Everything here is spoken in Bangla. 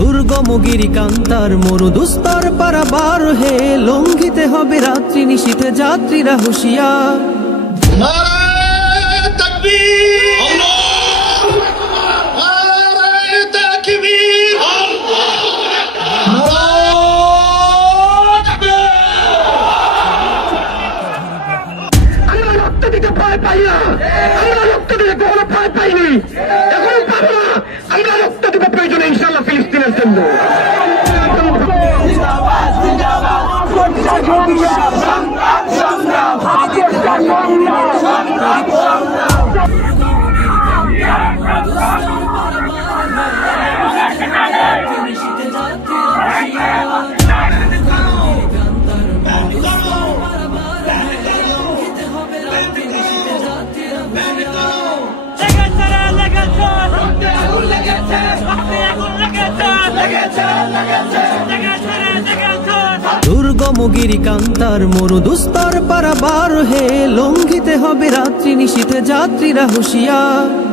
দুর্গমগিরি কান্তার মরু দুস্তর পারাবার হে, লঙ্ঘিতে হবে রাত্রি নিশীথে যাত্রীরা হুঁশিয়ার। নারায়ে তাকবীর, নারায়ে তাকবীর, আমরা রক্ত দিতে ভয় পাই না, আমরা রক্ত দিতে কখনো ভয় পাইনি, এখন পাবো না। আমরা রক্ত দিব প্রয়োজনে ইনশাআল্লাহ ফিলিস্তিনের জন্য। দুর্গমগিরি কান্তার মরু দুস্তর পারাবার হে, লঙ্ঘিতে হবে রাত্রি নিশীথে যাত্রীরা হুঁশিয়ার।